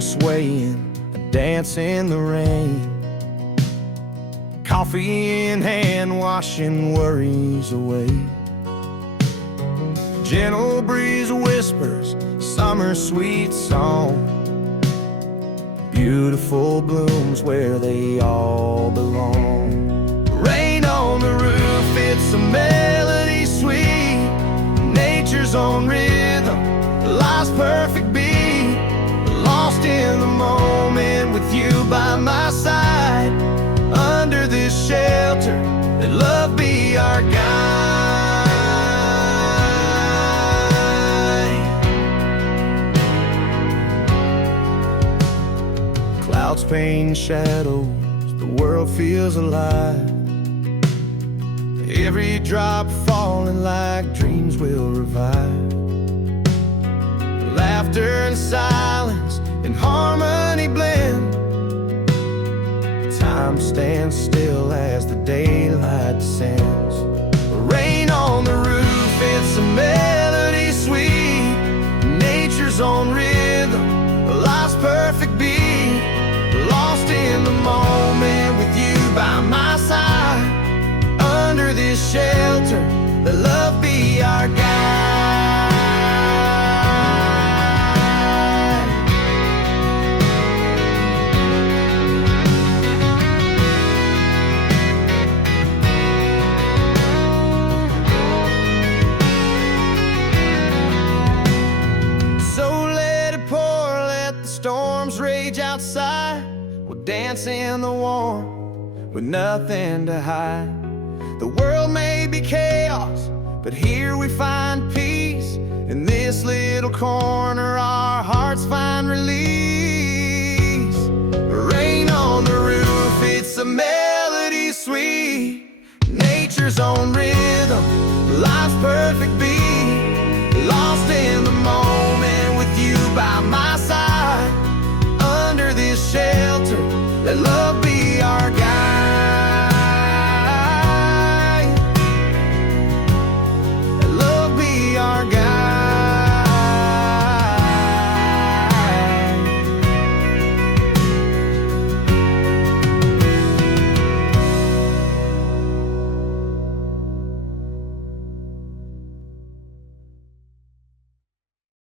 string swaying, a dance in the rain. Coffee in hand, washing worries away. Gentle breeze whispers summer's sweet song. Beautiful blooms where they all belong. Rain on the roof, it's a melody sweet. Nature's own rhythm, life's perfect beat. Lost in the moment with you by my side. Under this shelter, let love be our guide. Clouds paint shadows, the world feels alive. Every drop falling like dreams will revive. Laughter and silence in harmony blend. Time stands still as the daylight descends. Rain on the roof, it's a melody sweet. Nature's own rhythm, life's perfect beat. Lost in the moment with you by my side. Under this shelter, let love be our guide. Storms rage outside, we'll dance in the warm with nothing to hide. The world may be chaos, but here we find peace. In this little corner, our hearts find release. Rain on the roof, it's a melody sweet. Nature's own rhythm, life's perfect beat. Lost in the moment with you by my side. Under this shelter, let love be